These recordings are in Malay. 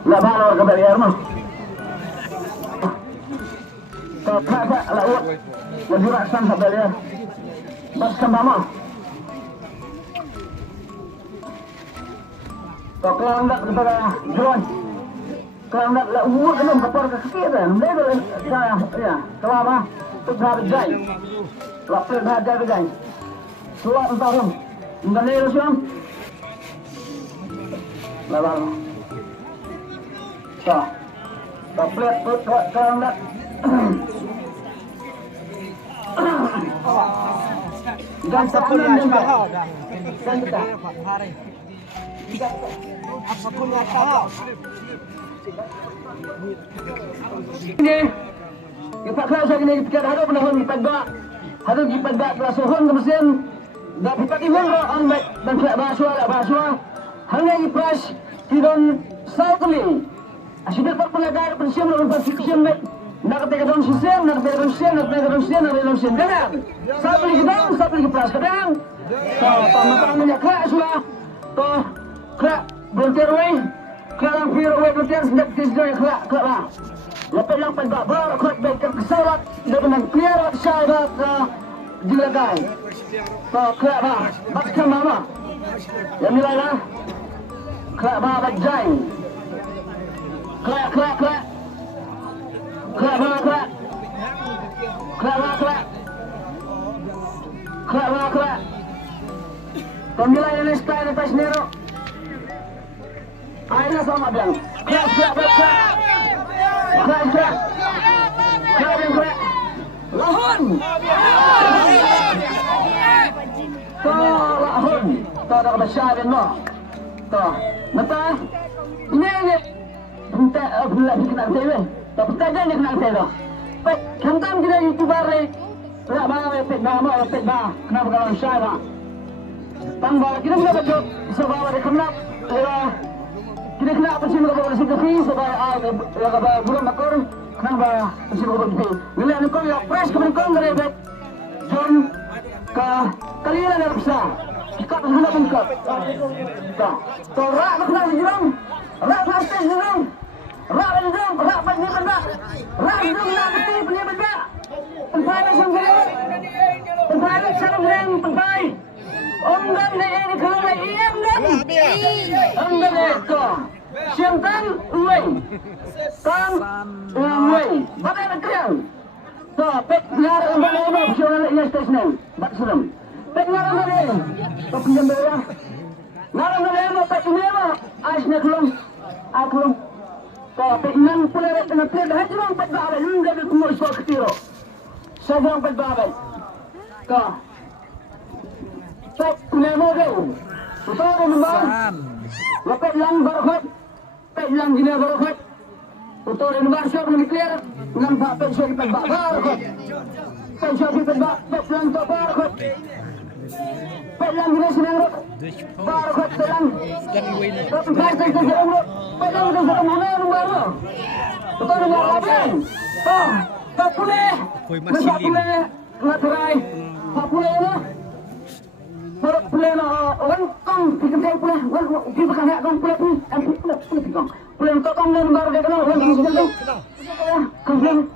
Nggak bakal ke barrier mah. Kak lawak. Berjurak sama barrier. Bas sama. Kau kelang tak kepada John. Kelang tak lawak kan kapal ke kiri kan. Mereka saya ya. Kalau apa? Terhadap jai. Lapor terhadap jai. Suat entah pun. Enggak ada ilusion. Lawan. So, komplit put kelang tak. Dan Apapun yang juga. kau dan kita hari. Apapun yang kau. Ini kita kelas ini kita harus menahun pagba. Harus dipagba kelasuhan ke mesin. Dan kita ingin orang baik dan tidak bahasa. Hanya ipras tidon sautli. Asyik terpelajar bersih dalam persiapan baik. Nak tega dong sisen, nak tega dong sisen. Kadang, satu lagi pras kadang. So, pematangannya kerak sudah. Toh, kerak volunteer way. Kerak lang piro way volunteer sedang tisdo kerak lah. Lepas lang pagbabar, kerak baik kesalat dengan clear sahabat dilagay. So, kerak ba, bakal mama. Yang nilai lah. Kerak ba bajai. Kerak. Kerak. Pemilai Indonesia di Pasnero. Aina sama dan. Kerak. Lahun. Lahun. Dah bersyarin no. Toh, mata. Ini. Entah apa lagi kena saya. Tapi tak ada kena saya. Baik, hantam kita YouTuber ni. Tak mahu pet bah. Kenapa kalau saya? Tambah kita tidak betul. Sebab ada kenap. Kita kena apa sih mereka bersih kopi sebab ada bulan makor. Kenapa bersih kopi? Bila ni kau yang fresh kemudian dari baik. John ke kalian ada besar. Kita guna bengkak. Torak nak sejarah. Rak plastik sejarah. Rak benda, rak benda. Rak benda benda benda. Penpai sendiri. Penpai sendiri penpai. Onggan ni kalau lagi onggan. Onggan itu. Siangkan uai. Kan uai. Mana nak kerang? So, pek ngar onggan ini opsional ini stesen. Bat suram. Pek ngar onggan ini. Kau pinjam berapa? Ngar onggan ini pek ini apa? Ais nak belum? Aku. So, pek ngan pula dengan pek dah cuma pek dah. Lunda di kumur suara kecil. Saya pek dah. So. Pek kunemo deh. Betul memang. Pek lang berkhut. Pek lang gini berkhut. Betul memang siap clear. Nampak pek siap pek berkhut. Pek siap pek lang tu berkhut. Pek lang gini senang berkhut lang. Tapi pek senang pek lang tu mana baru. Betul memang lain. Oh, tak boleh. Tak boleh. Ngaturai. Tak boleh lah. Boleh orang kong bikin saya boleh di belakang saya kong boleh pun boleh untuk kong dan baru dia kenal orang ini tu kong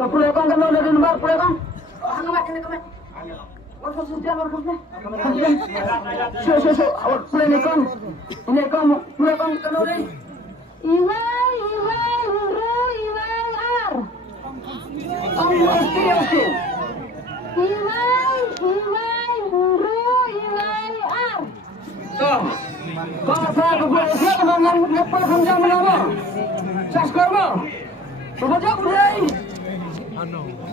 kau boleh kong kenal dari nomor boleh kong hangat ini kemet orang sudah orang sudah awak boleh ni kong ini kong boleh kong kenal ni iwai ar kong mesti Bahasa kebiasaan dengan ngepel hingga menama. Saskarma. Baca budai.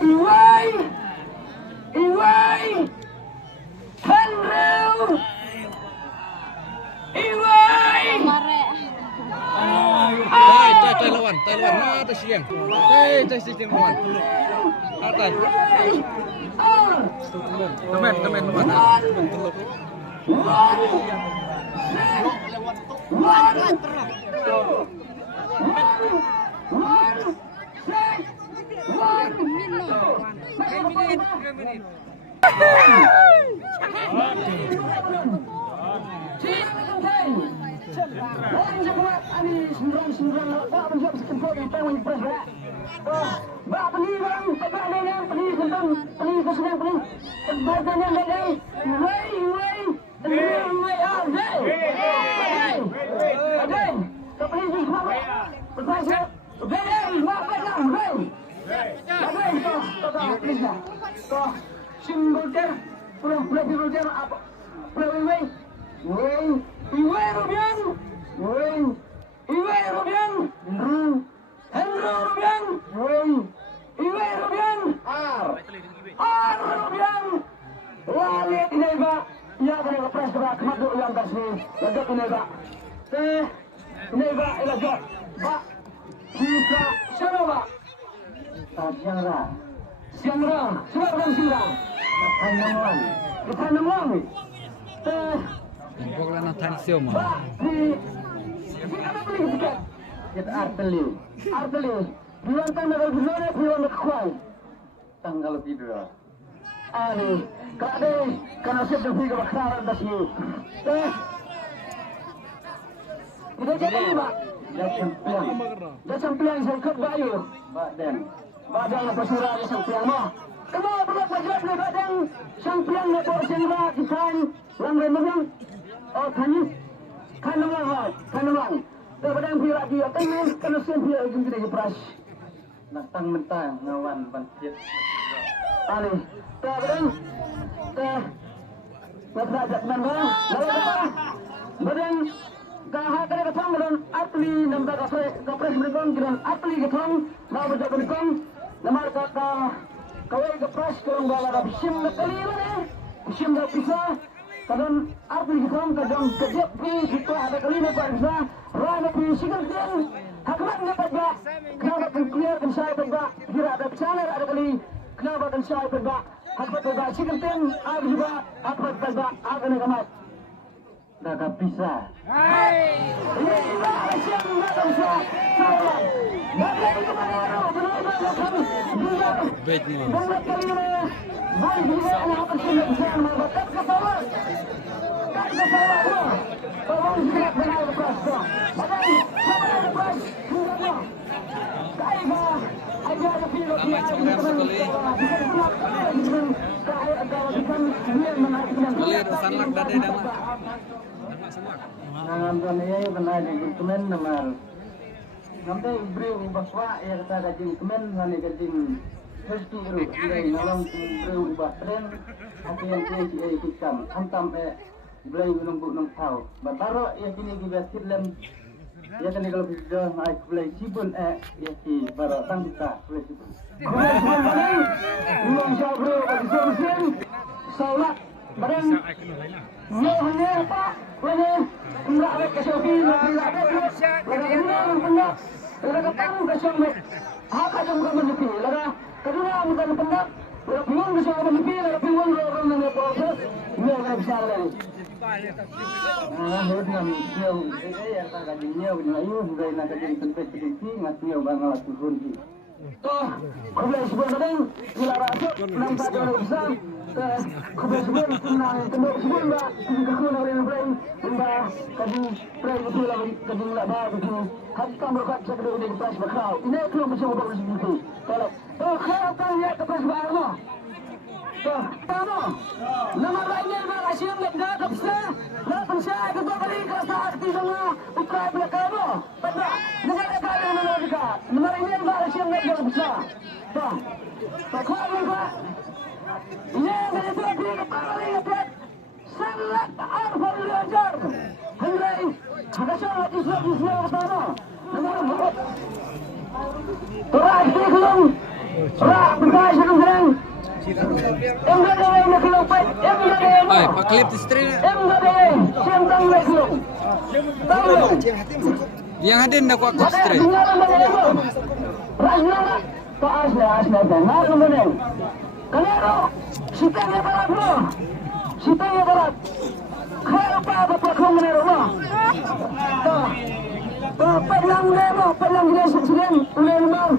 Iwai. Henreu. Iwai. Tai lawan. Nah, tu siang. Tai lawan. Atas. Teman lawan. Lawan jagoan ani sembilan tak menjawab sekempur di tengah pres ya. Ba penibang tebanan penibang kentang penibang kesenang penibang tebanan dan wei okay kepenibang semua berpasir bel makan wei toh simbol ter pulang apa wei Rubiang Hendro Rubiang Rubiang R Rubiang Lalit ini ba ya kena kepres kerak madu yang kasih lagak ini ba ini ba lagak ba kita siapa ba Siangra siapa kan Siangra kita namuan Pokoknya nonton siu mah. Kita arteli. Bulan tanggal bulan bulan kuai. Tanggal tidur. Ani, kade karena sudah pergi ke Bakhara dah sini. Kita jadi apa? Dah champion saya ikut bayu. Badan apa surah dah champion mah. Kenapa belum berjaya ni badan champion ni baru sini kita lambai memang. Oh kan namang. Terpadang pihak lagi akan kena sempia ujung kita pras. Natang mentang ngawan banjir. Ali, terpadang berajak nambah. Badan kahak ada ketang dengan atli nambah kapres berikon dengan atli ketang mau berjak berikon nama kata kawai kapres kurang bala bisim kali ni. Bisim dah pisah. Kadang arti kita kadang kejap kita ada kali nak bisa rana pisikan dia hakmat nak pada kenapa clear kan saya pada kira ada channel ada kali kenapa kan saya pada hakmat pada sikan dia ada juga hakmat pada ada nak amat dah bisa ini Malaysia nak bisa saya bagi itu mana Baik ni. Baik juga anak kecil yang membatas kesalahan. Tak kesalahan. Tolong siap benar lepas. Bagai sama lepas. Kaiba ajar pilot dia. Melihat sanlak dada dah mah. Nangan dia benar di kemen nomor. Nampak beri bahwa ia kata kajing kemen mana kajing Mesti iru, ilai nalang beri ubah tren. Apa yang kaya si ayah kisam. Hantam beli menunggu tau. Bataro ia kini kita silem. Ia kini kalau kita naik beli sibun ia ki baru tangkita beli sibun. Beli sibun paling. Uang sabro bagi mesin. Saulat. Barang. Nyohnya apa? Beli. Enggak ada kesofi. Enggak ada. Enggak ada. Enggak ada kesofi. Hak aja bukan menepi. Kedua bukan pendak, bingung bisa menepi, bingung orang yang proses, ini orang besar lagi. Harus ngambil, ya tak kajinya, ayo sudah nak kaji tempat sedikit, ngasih orang alat turun di. Toh, kebetulan sebelum gila rasuk, nampak orang besar. Kebetulan senang, kebetulan mbak, kebetulan orang yang berani, mbak kaji berani betul lagi, kaji nggak baik betul. Hakam berkat sekadar di pas bakal. Ini belum bisa berbuat seperti. Kalau kereta lihat ke pas bakal. Kamu, nama lainnya Malaysia nggak bisa. Nggak bisa kedua kali kerasa aktif sama Ukraina belakang. Pada negara kali Amerika, nama ini Malaysia nggak bisa. Kalau juga, ini dari tadi kepala lihat. Sangat arfan belajar. Henry, ada sangat Islam pertama. Terak di kelung. Terak berkait dengan gerang. MDD nak kelung pet. MDD. Ay, paklip istri. MDD. Siang nak kelung. Tahu. Yang hadir nak aku istri. Rajna. Asna. Nak kemudian. Kalau sitanya barat bro. Sitanya barat. Kalau apa kau menerima? Pelang dia sekian, pelang.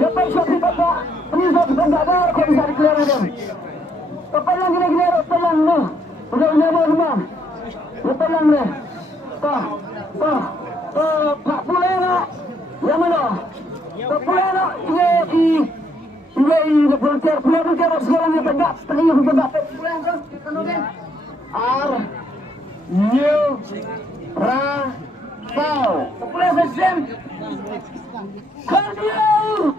Lepas itu pada penisah pada kau bisa diklarkan. Pelang gila, pelang no. Udah semua. Pelang ni. Pak Puleno. Yang mana? Pak Puleno ini volunteer sekarang yang tegak, tengah tegak. Puleno R New Rasau. Puleno Sim. Kandiau.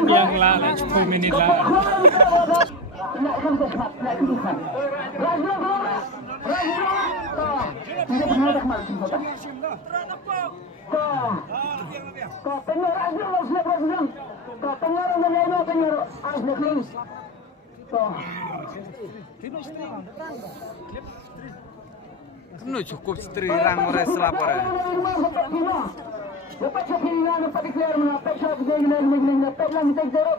Yang lah 10 minit lah. Kamu cukup setirang orang selapor. Dapat siya pinila ng patikler mga peksa na dapat lang itag zero.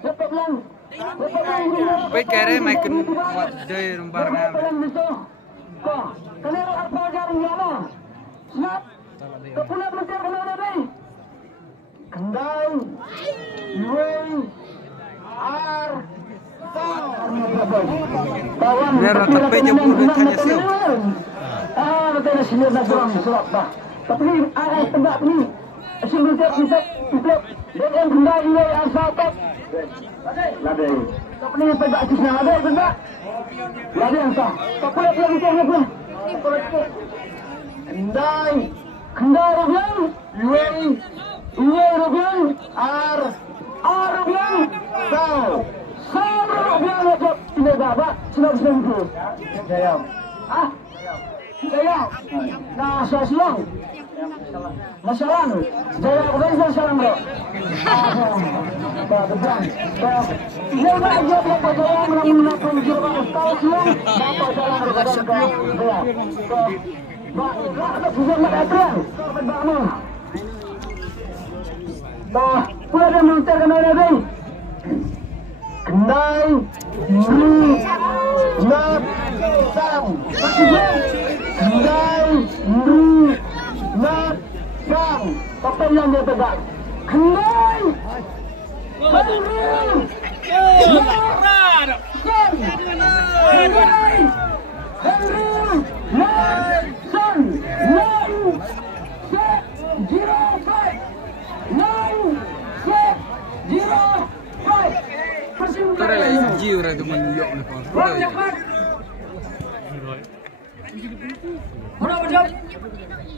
Dapat lang. Wait, kere may kun what day rumbar nga. Kanero ang pagaring yama. Snap. Kapulap ng tiyan kanero na Kanday. Yuway. R. Meron tapay niyo po kanya siyo. Matay na sinir na sulap ba? Tapi tegak ni. Asyik berjaya kita. Dan yang kembali ini asal-asal. Ladai. Tapi ni tegak kisah ladai tegak. Ladai entah. Tak boleh lagi tengok pun. Kendai Rubian. Uwe Rubian. R Rubian. Sau Rubian wajib. Ini dah pak. Sudah bersentuh. Jaya. Jaya. Nah, saya silang. Masalah, jaya organizasi salam bro. Betul. Dia nak dia apa jaya menampung jiwa tahu silang. Apa salam kepada dia. Nak sudah nak aturan. Berbama. Dah, pula dia mengatakan orang lain. Kendai, Nak, Sam. Kendai, Nak, Sam. Papan yang dia tegak. Kendai, Henry, Nak, Sam. Kendai, Henry, Nak, Sam. 9-6-0-5. Tara lah jiu ra tu menjok ni kon. Mana macam?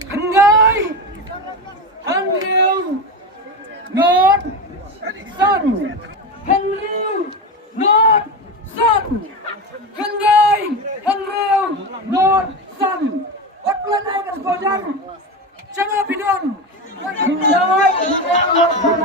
Hengai, Henry, Not, Sun, Henry, Not, Sun, Hengai, Henry, Not, Sun. What plan I can spojan? Jangan pidon. Hengai, Not, Sun.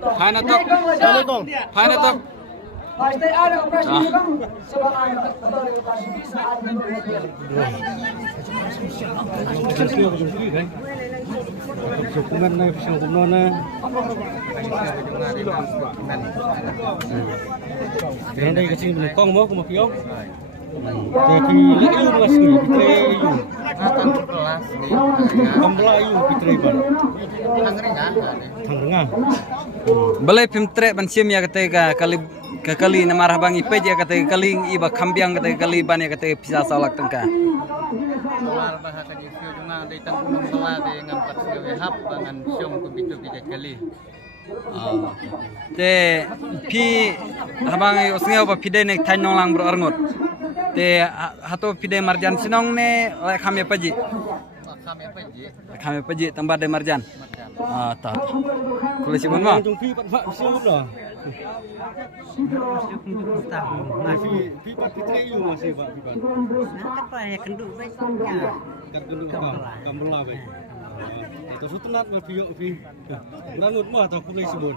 Toh Hai na tok. Hai na tok. Pasti ada operasi juga sebagai atau operasi bisa ada Dokumen na official kuno na. Kaya dai kasi kong mo kumakiyo. Jadi layu mas ni pitre yu. Kambla yu pitre ban. Tangrengah. Balai pimtre ban sim ya kata kali na marah bang ipe je kata kali iba kambiang kata kali ban ya kata bisa salak tengka. Keluar bahasa Jepang juga dari tanggung bola dengan empat sekali hap dengan siung kebitu bijak kali. Te pi habang usnga ba pide ne thanong lang bro arngot. Te hato pide marjan sinong ne la khame paji. Kami apa je? Khame paji tambah de marjan. Ta. Kule simon ma. Jung pi pat pak siu dah. Masih pi pat pitre yu masih pak pi pat. Apa ya kenduk baik ya. Kat dulu kambla baik. Itu sutunat pi pi. Rangut mah atau kulai sebun.